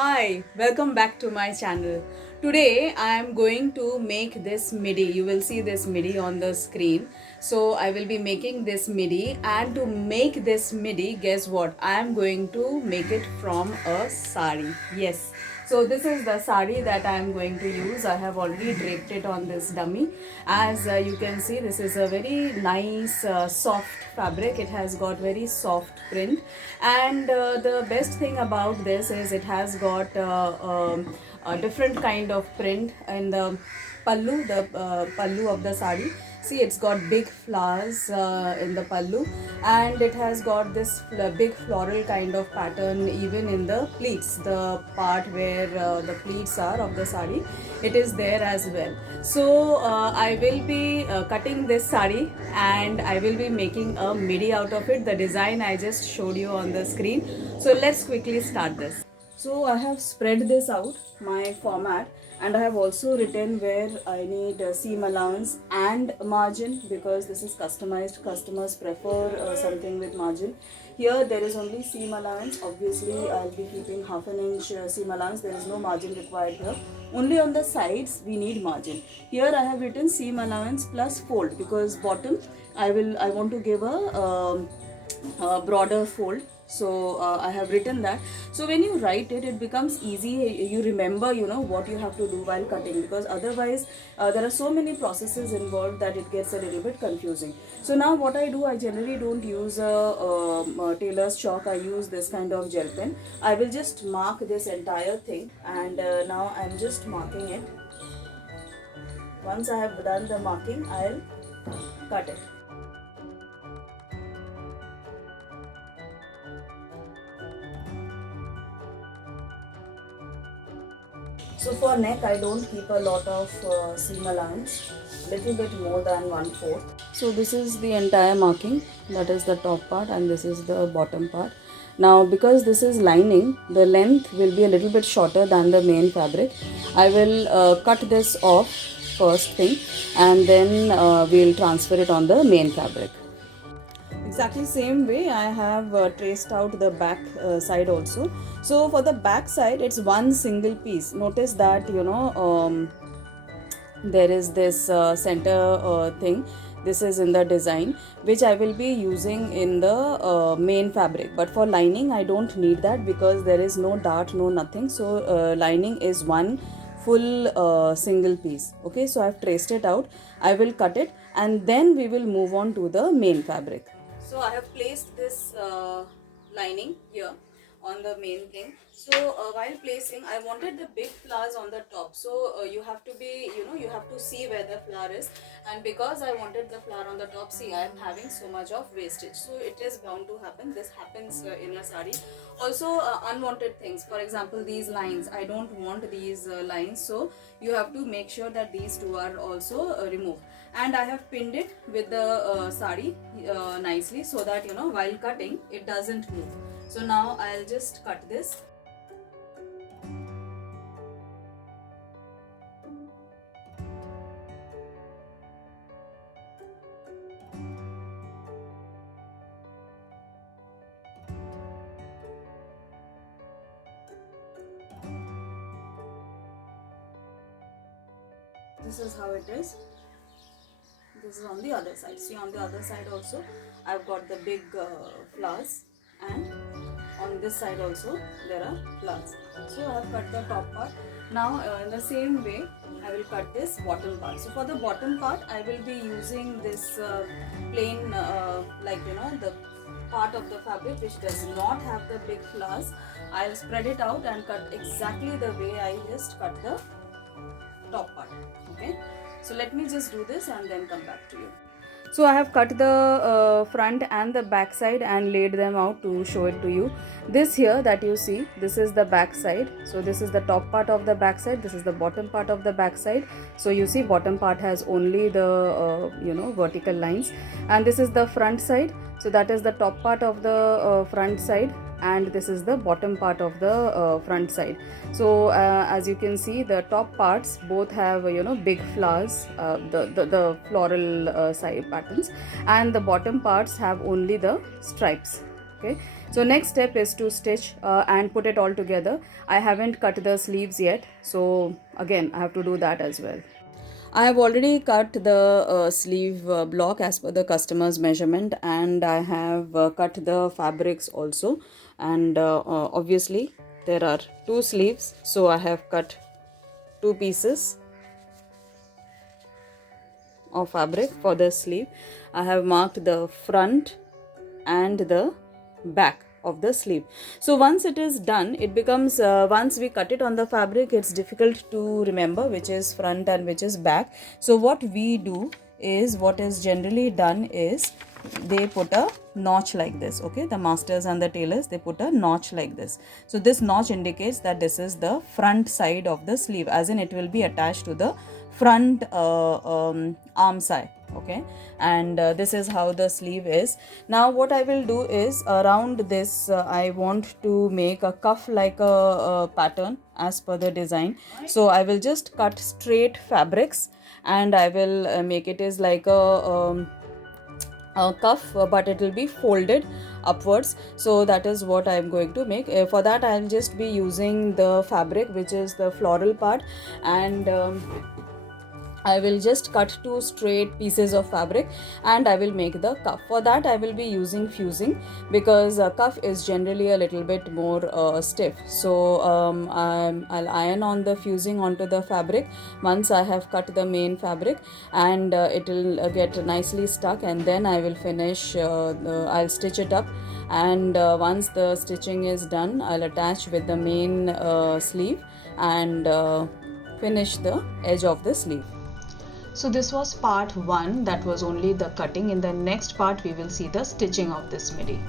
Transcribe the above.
Hi, welcome back to my channel. Today I am going to make this midi. You will see this midi on the screen. So I will be making this midi, and to make this midi, guess what? I am going to make it from a sari. Yes. So this is the sari that I am going to use. I have already draped it on this dummy. As you can see, this is a very nice soft fabric. It has got very soft print, and the best thing about this is it has got a different kind of print in the pallu of the sari. See, it's got big flowers in the pallu, and it has got this big floral kind of pattern even in the pleats, the part where the pleats are of the sari. It is there as well. So I will be cutting this sari, and I will be making a midi out of it. The design I just showed you on the screen. So let's quickly start this. So I have spread this out, my format, and I have also written where I need seam allowance and margin, because this is customized. Customers prefer something with margin. Here there is only seam allowance. Obviously I'll be keeping half an inch seam allowance. There is no margin required here. Only on the sides we need margin. Here I have written seam allowance plus fold, because bottom I want to give a broader fold. So I have written that. So when you write it, it becomes easy. You remember, what you have to do while cutting, because otherwise there are so many processes involved that it gets a little bit confusing. So now what I do, I generally don't use a tailor's chalk. I use this kind of gel pen. I will just mark this entire thing, and now I'm just marking it. Once I have done the marking, I'll cut it. So for neck, I don't keep a lot of seam allowance, little bit more than 1/4. So this is the entire marking, that is the top part, and this is the bottom part. Now because this is lining, the length will be a little bit shorter than the main fabric. I will cut this off first thing, and then we'll transfer it on the main fabric. Exactly same way I have traced out the back side also. So for the back side, it's one single piece. Notice that there is this center thing. This is in the design, which I will be using in the main fabric. But for lining, I don't need that, because there is no dart, no nothing. So lining is one full single piece. Okay, so I've traced it out. I will cut it, and then we will move on to the main fabric. So I have placed this lining here on the main thing. So while placing, I wanted the big flowers on the top. So you have to be, you have to see where the flower is. And because I wanted the flower on the top, see, I am having so much of wastage. So it is bound to happen. This happens in a sari. Also unwanted things. For example, these lines. I don't want these lines. So you have to make sure that these two are also removed. And I have pinned it with the sari nicely, so that while cutting it doesn't move. So now I'll just cut this. This is how it is. This is on the other side. See, on the other side also I've got the big flowers, and on this side also there are flowers. So I have cut the top part. Now in the same way I will cut this bottom part. So for the bottom part I will be using this plain the part of the fabric which does not have the big flowers. I'll spread it out and cut exactly the way I just cut the top part. Okay, so let me just do this and then come back to you. So I have cut the front and the back side and laid them out to show it to you. This here that you see, this is the back side. So this is the top part of the back side. This is the bottom part of the back side. So you see, bottom part has only the vertical lines, and this is the front side. So that is the top part of the front side, and this is the bottom part of the front side. So as you can see, the top parts both have big flowers, the floral side patterns, and the bottom parts have only the stripes. Okay, so next step is to stitch and put it all together. I haven't cut the sleeves yet, so again I have to do that as well. I have already cut the sleeve block as per the customer's measurement, and I have cut the fabrics also. And obviously, there are two sleeves, so I have cut two pieces of fabric for the sleeve. I have marked the front and the back of the sleeve. So once it is done, it becomes once we cut it on the fabric, it's difficult to remember which is front and which is back. So what we do is, what is generally done is, they put a notch like this. Okay, the masters and the tailors, they put a notch like this. So this notch indicates that this is the front side of the sleeve, as in it will be attached to the front arm side. Okay, and this is how the sleeve is. Now what I will do is, around this I want to make a cuff like a pattern as per the design. So I will just cut straight fabrics, and I will make it is like a cuff, but it will be folded upwards. So that is what I am going to make. For that I will just be using the fabric which is the floral part, and I will just cut two straight pieces of fabric and I will make the cuff. For that I will be using fusing, because a cuff is generally a little bit more stiff. So I'll iron on the fusing onto the fabric once I have cut the main fabric, and it will get nicely stuck, and then I will finish, I'll stitch it up, and once the stitching is done, I'll attach with the main sleeve and finish the edge of the sleeve. So this was part 1, that was only the cutting. In the next part we will see the stitching of this midi.